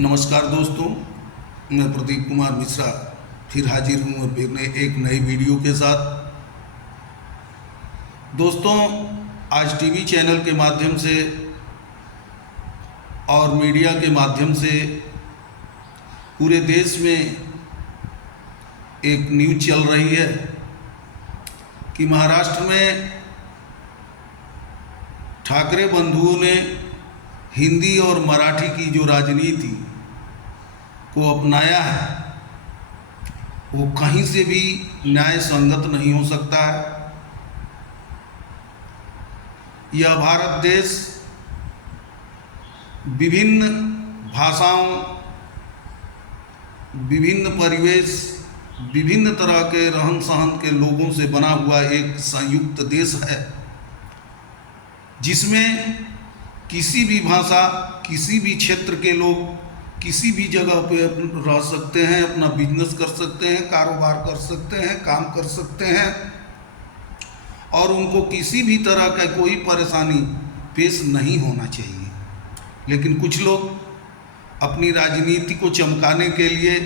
नमस्कार दोस्तों, मैं प्रदीप कुमार मिश्रा फिर हाजिर हूँ अपने एक नई वीडियो के साथ। दोस्तों, आज टीवी चैनल के माध्यम से और मीडिया के माध्यम से पूरे देश में एक न्यूज़ चल रही है कि महाराष्ट्र में ठाकरे बंधुओं ने हिंदी और मराठी की जो राजनीति को अपनाया है वो कहीं से भी न्याय संगत नहीं हो सकता है। यह भारत देश विभिन्न भाषाओं, विभिन्न परिवेश, विभिन्न तरह के रहन सहन के लोगों से बना हुआ एक संयुक्त देश है, जिसमें किसी भी भाषा, किसी भी क्षेत्र के लोग किसी भी जगह पे रह सकते हैं, अपना बिजनेस कर सकते हैं, कारोबार कर सकते हैं, काम कर सकते हैं और उनको किसी भी तरह का कोई परेशानी पेश नहीं होना चाहिए। लेकिन कुछ लोग अपनी राजनीति को चमकाने के लिए,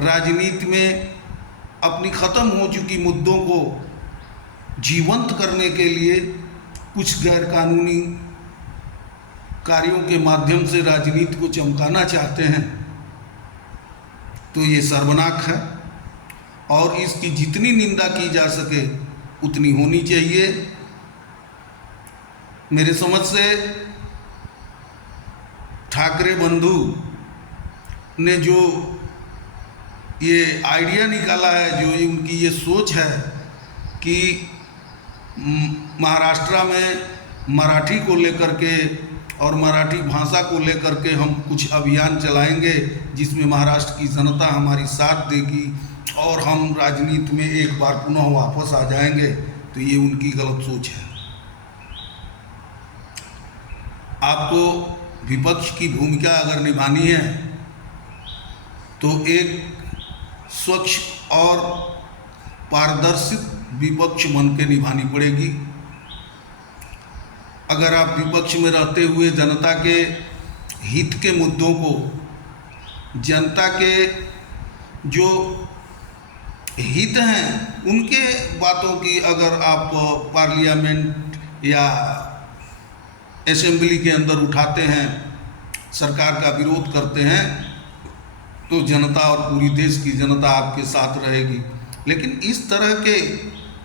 राजनीति में अपनी ख़त्म हो चुकी मुद्दों को जीवंत करने के लिए कुछ गैरकानूनी कार्यों के माध्यम से राजनीति को चमकाना चाहते हैं, तो ये शर्मनाक है और इसकी जितनी निंदा की जा सके उतनी होनी चाहिए। मेरे समझ से ठाकरे बंधु ने जो ये आइडिया निकाला है, जो उनकी ये सोच है कि महाराष्ट्र में मराठी को लेकर के और मराठी भाषा को लेकर के हम कुछ अभियान चलाएंगे जिसमें महाराष्ट्र की जनता हमारी साथ देगी और हम राजनीति में एक बार पुनः वापस आ जाएंगे, तो ये उनकी गलत सोच है। आपको विपक्ष की भूमिका अगर निभानी है तो एक स्वच्छ और पारदर्शी विपक्ष बन के निभानी पड़ेगी। अगर आप विपक्ष में रहते हुए जनता के हित के मुद्दों को, जनता के जो हित हैं उनके बातों की अगर आप पार्लियामेंट या असेंबली के अंदर उठाते हैं, सरकार का विरोध करते हैं, तो जनता और पूरी देश की जनता आपके साथ रहेगी। लेकिन इस तरह के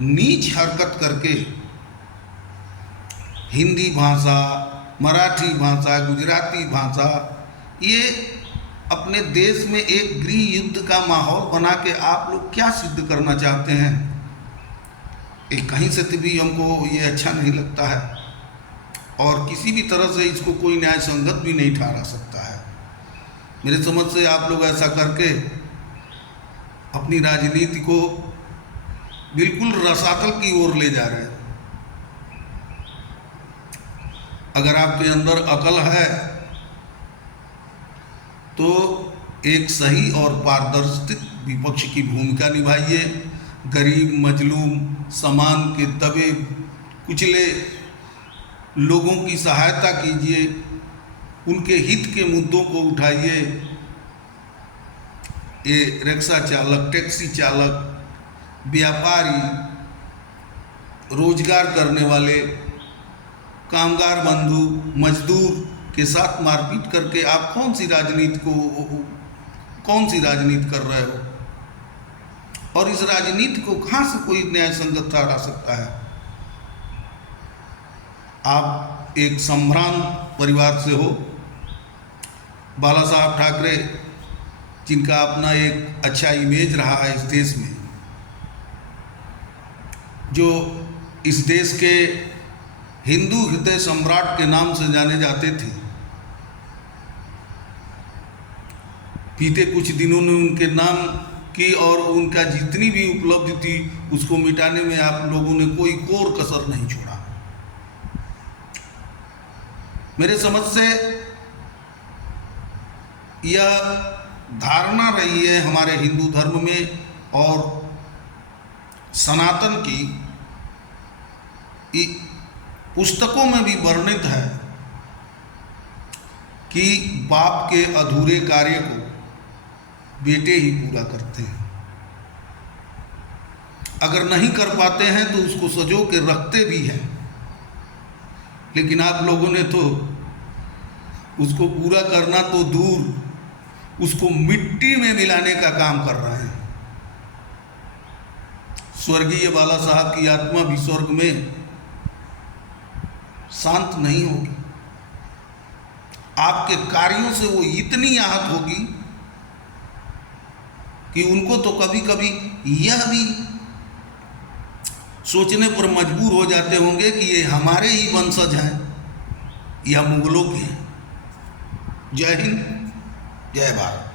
नीच हरकत करके हिंदी भाषा, मराठी भाषा, गुजराती भाषा, ये अपने देश में एक गृह युद्ध का माहौल बना के आप लोग क्या सिद्ध करना चाहते हैं, ये कहीं से भी हमको ये अच्छा नहीं लगता है और किसी भी तरह से इसको कोई न्याय संगत भी नहीं ठहरा सकता है। मेरे समझ से आप लोग ऐसा करके अपनी राजनीति को बिल्कुल रसातल की ओर ले जा रहे हैं। अगर आपके अंदर अकल है तो एक सही और पारदर्शी विपक्ष की भूमिका निभाइए। गरीब, मजलूम, समाज के दबे कुचले लोगों की सहायता कीजिए, उनके हित के मुद्दों को उठाइए। ये रिक्शा चालक, टैक्सी चालक, व्यापारी, रोजगार करने वाले, कामगार बंधु, मजदूर के साथ मारपीट करके आप कौन सी राजनीति कर रहे हो और इस राजनीति को कहाँ से कोई न्याय संगत ठहरा सकता है। आप एक संभ्रांत परिवार से हो, बाला साहब ठाकरे, जिनका अपना एक अच्छा इमेज रहा है इस देश में, जो इस देश के हिंदू हृदय सम्राट के नाम से जाने जाते थे। बीते कुछ दिनों ने उनके नाम की और उनका जितनी भी उपलब्धि थी उसको मिटाने में आप लोगों ने कोई कोर कसर नहीं छोड़ा। मेरे समझ से यह धारणा रही है हमारे हिंदू धर्म में और सनातन की पुस्तकों में भी वर्णित है कि बाप के अधूरे कार्य को बेटे ही पूरा करते हैं। अगर नहीं कर पाते हैं तो उसको सजो के रखते भी हैं, लेकिन आप लोगों ने तो उसको पूरा करना तो दूर, उसको मिट्टी में मिलाने का काम कर रहे हैं। स्वर्गीय बाला साहब की आत्मा भी स्वर्ग में शांत नहीं होगी। आपके कार्यों से वो इतनी आहत होगी कि उनको तो कभी कभी यह भी सोचने पर मजबूर हो जाते होंगे कि ये हमारे ही वंशज हैं या मुगलों के हैं। जय हिंद, जय भारत।